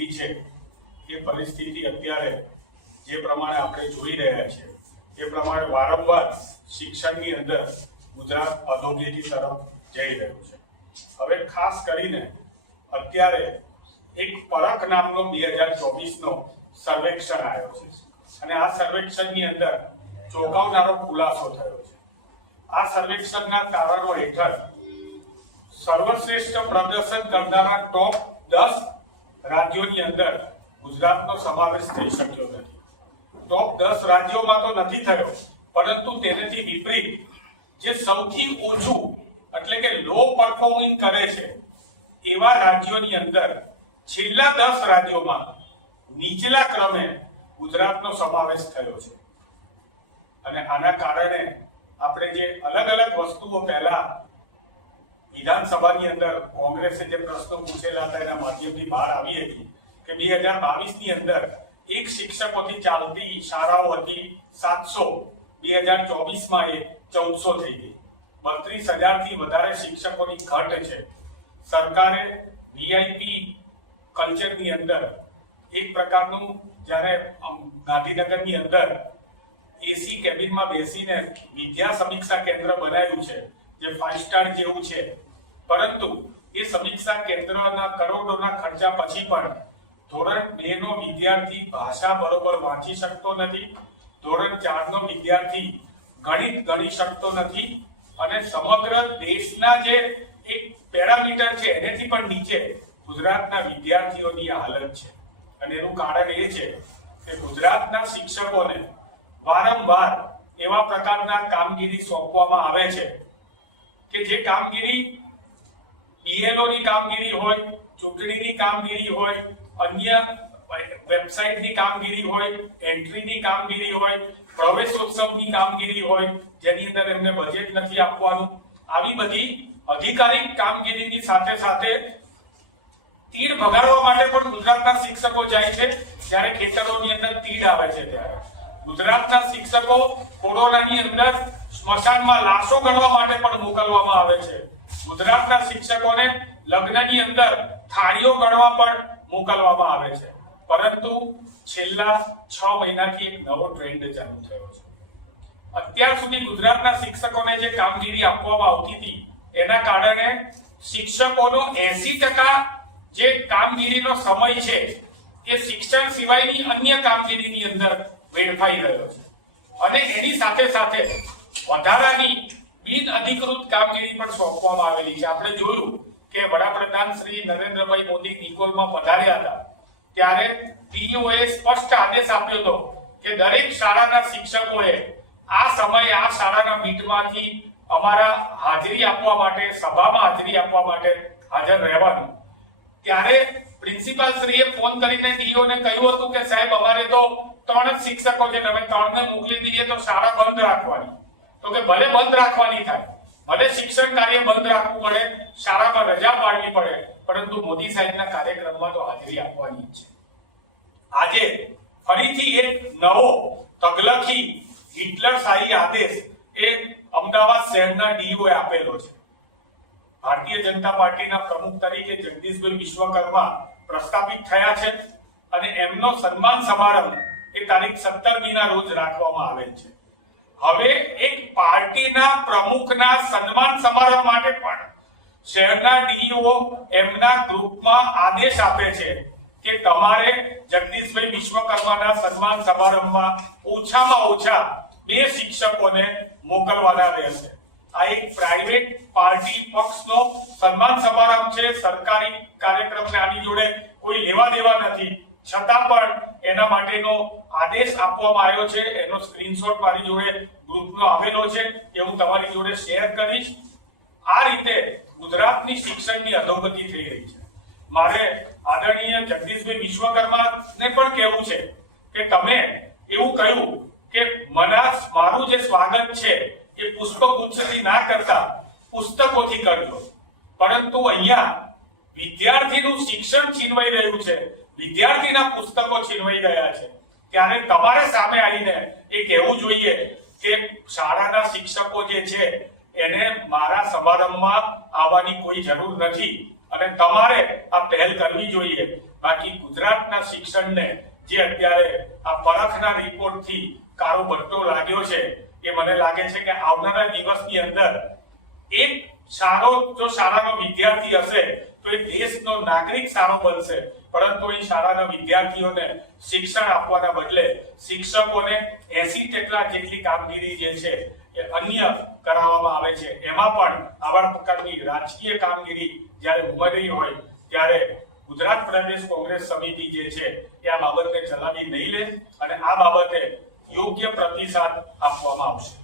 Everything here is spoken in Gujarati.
પરિસ્થિતિ છે એ પરિસ્થિતિ અત્યારે જે પ્રમાણે આપણે જોઈ રહ્યા છીએ એ પ્રમાણે વારંવાર શિક્ષણની અંદર ગુજરાત અધોગતિની તરફ જઈ રહ્યું છે. હવે ખાસ કરીને અત્યારે એક પરખ નામનો બે હજાર ચોવીસનો સર્વેક્ષણ આવ્યો છે અને આ સર્વેક્ષણની અંદર ચોંકાવનારો ખુલાસો થયો છે. આ સર્વેક્ષણના તારણો હેઠળ સર્વશ્રેષ્ઠ પ્રદર્શન કરનારા ટોપ દસ રાજ્યોની અંદર ગુજરાતનો સમાવેશ થઈ શક્યો નથી. ટોપ દસ રાજ્યોમાં તો નથી થયો, પરંતુ તેનાથી વિપરીત જે સૌથી ઓછું એટલે કે લો પરફોર્મિંગ કરે છે, એવા રાજ્યોની અંદર છેલ્લા દસ રાજ્યોમાં નીચલા ક્રમે ગુજરાતનો સમાવેશ થયો છે. અને આના કારણે આપણે જે અલગ અલગ વસ્તુઓ પહેલા વિધાનસભાની અંદર કોંગ્રેસે જે પ્રશ્નો પૂછેલા હતા, એના માધ્યમથી બહાર આવી હતી કે બે હજાર બાવીસની અંદર એક શિક્ષકોથી ચાલતી શાળાઓ હતી સાતસો, બે હજાર ચોવીસમાં એ ચૌદસો થઈ ગઈ. બત્રીસ હજારથી વધારે શિક્ષકોની ઘટ છે. સરકારે વીઆઈપી કલ્ચરની અંદર એક પ્રકારનું જ્યારે ગાંધીનગર ગાંધીનગરની અંદર એસી કેબિનમાં બેસીને વિદ્યા સમીક્ષા કેન્દ્ર બનાવ્યું છે જે ફાઇવ સ્ટાર જેવું છે. પરંતુ એ સમીક્ષા કેન્દ્રના કરોડોના ખર્ચા પછી પણ ધોરણ બે નો વિદ્યાર્થી ભાષા બરોબર વાંચી શકતો નથી. ધોરણ ચાર નો વિદ્યાર્થી ગણિત ગણી શકતો નથી. અને સમગ્ર દેશના જે એક પેરામીટર છે, એનેથી પણ નીચે ગુજરાતના વિદ્યાર્થીઓની હાલત છે. અને એનું કારણ એ છે કે ગુજરાતના શિક્ષકોને વારંવાર એવા પ્રકારના કામગીરી સોંપવામાં આવે છે કે જે કામગીરી BLO ની કામગીરી હોય, ચૂંટણીની કામગીરી હોય, અન્ય વેબસાઇટની કામગીરી હોય, એન્ટ્રીની કામગીરી હોય, પ્રવેશોત્સવની કામગીરી હોય, જેની અંદર એમને બજેટ નથી આપવાનું. આવી બધી અધિકારિક કામગીરીની સાથે સાથે તીડ ભગાડવા માટે પણ ગુજરાતના શિક્ષકો જાય છે. જ્યારે ખેતરોની અંદર તીડ આવે છે ત્યારે. ગુજરાતના શિક્ષકો કોરોનાની અંદર સ્મશાનમાં લાશો ગણવા માટે પણ મોકલવામાં આવે છે. ગુજરાતના શિક્ષકોને લગ્નની અંદર થાળીઓ ગણવા પણ મોકલવામાં આવે છે. પરંતુ છેલ્લા છ મહિનાથી એક નવો ટ્રેન્ડ ચાલુ થયો છે. અત્યાર સુધી ગુજરાતના શિક્ષકોને જે કામગીરી આપવામાં આવતી હતી, એના કારણે શિક્ષકોનો એસી ટકા જે કામગીરીનો સમય છે, એ શિક્ષણ સિવાયની અન્ય કામગીરીની અંદર વેડફાઈ રહ્યો છે. અને એની સાથે સાથે વધારાની બિન અધિકૃત કામગીરી પણ સોંપવામાં આવેલી છે. આપણે જોયું કે વડાપ્રધાન શ્રી નરેન્દ્રભાઈ મોદી નિકોલમાં પધાર્યા હતા. ત્યારે ટીઓએ સ્પષ્ટ આદેશ આપ્યો હતો કે દરેક શાળાના શિક્ષકોએ આ સમયે આ શાળાના મીટમાંથી અમારા હાજરી આપવા માટે, સભામાં હાજરી આપવા માટે હાજર રહેવાનું. ત્યારે પ્રિન્સિપાલ શ્રીએ ફોન કરીને ટીઓને કહ્યું હતું કે સાહેબ, અમારે તો ત્રણ જ શિક્ષકો છે. તમે ત્રણને મોકલી દઈએ તો શાળા બંધ રાખવાની. તો કે ભલે બંધ રાખવાની થાય, ભલે શિક્ષણ કાર્ય બંધ રાખવું પડે, શાળામાં રજા પાડવી પડે, પરંતુ મોદી સાહેબના કાર્યક્રમમાં તો હાજરી આપવાની છે. આજે ફરીથી એક નવો તગલખી હિટલર શાહી આદેશ એ અમદાવાદ શહેરના ડીઓએ આપેલો છે. ભારતીય જનતા પાર્ટીના પ્રમુખ તરીકે જગદીશભાઈ વિશ્વકર્મા પ્રસ્થાપિત થયા છે અને એમનો સન્માન સમારંભ એ તારીખ સત્તરમી ના રોજ રાખવામાં આવેલ છે. હવે એક પાર્ટીના પ્રમુખના સન્માન સમારંભ માટે પણ શહેરના ડીઓ એમના ગ્રુપમાં આદેશ આપે છે કે તમારે જગદીશભાઈ વિશ્વકર્માના સન્માન સમારંભમાં ઓછામાં ઓછા બે શિક્ષકોને મોકલવાના રહેશે. આ એક પ્રાઇવેટ પાર્ટી પક્ષનો સન્માન સમારંભ છે. સરકારી કાર્યક્રમને આની જોડે કોઈ લેવા દેવા નથી. છતાં પણ એના માટેનો આદેશ આપવામાં આવ્યો છે. એનો સ્ક્રીનશોટ મારી જોડે ગ્રુપનો આવેલો છે એ હું તમારી જોડે શેર કરીશ. આ રીતે ગુજરાતની શિક્ષણની અધોગતિ થઈ રહી છે. મારે આદરણીય જગદીશભાઈ વિશ્વકર્માને પણ કહેવું છે કે તમે એવું કહ્યું કે મના મારું જે સ્વાગત છે એ પુષ્પગુચ્છથી ના કરતા પુસ્તકોથી કરજો. પરંતુ અહીંયા વિદ્યાર્થીનું શિક્ષણ છીનવાઈ રહ્યું છે. વિદ્યાર્થીના પુસ્તકો છીનવાઈ રહ્યા છે. ત્યારે તમારે સામે આવીને એ કહેવું જોઈએ કે શાળાના શિક્ષકો જે છે, એને મારા સમારંભમાં આવવાની કોઈ જરૂર નથી. અને તમારે આ પહેલ કરવી જોઈએ. બાકી ગુજરાતના શિક્ષણને જે અત્યારે આ પરખના રિપોર્ટથી કાળો બટ્ટો લાગ્યો છે, એ મને લાગે છે કે આવનારા દિવસની અંદર એક સારો જો શાળાનો વિદ્યાર્થી હશે, તો એ દેશનો નાગરિક સારો બનશે. પરંતુ એ શાળાના વિદ્યાર્થીઓને શિક્ષણ આપવાના બદલે શિક્ષકોને એસી ટકા જેટલી કામગીરી જે છે એ અન્ય કરાવવામાં આવે છે. એમાં પણ આવા પ્રકારની રાજકીય કામગીરી જ્યારે ઉમરી હોય ત્યારે ગુજરાત પ્રદેશ કોંગ્રેસ સમિતિ જે છે એ આ બાબતને ચલાવી નહીં લે અને આ બાબતે યોગ્ય પ્રતિસાદ આપવામાં આવશે.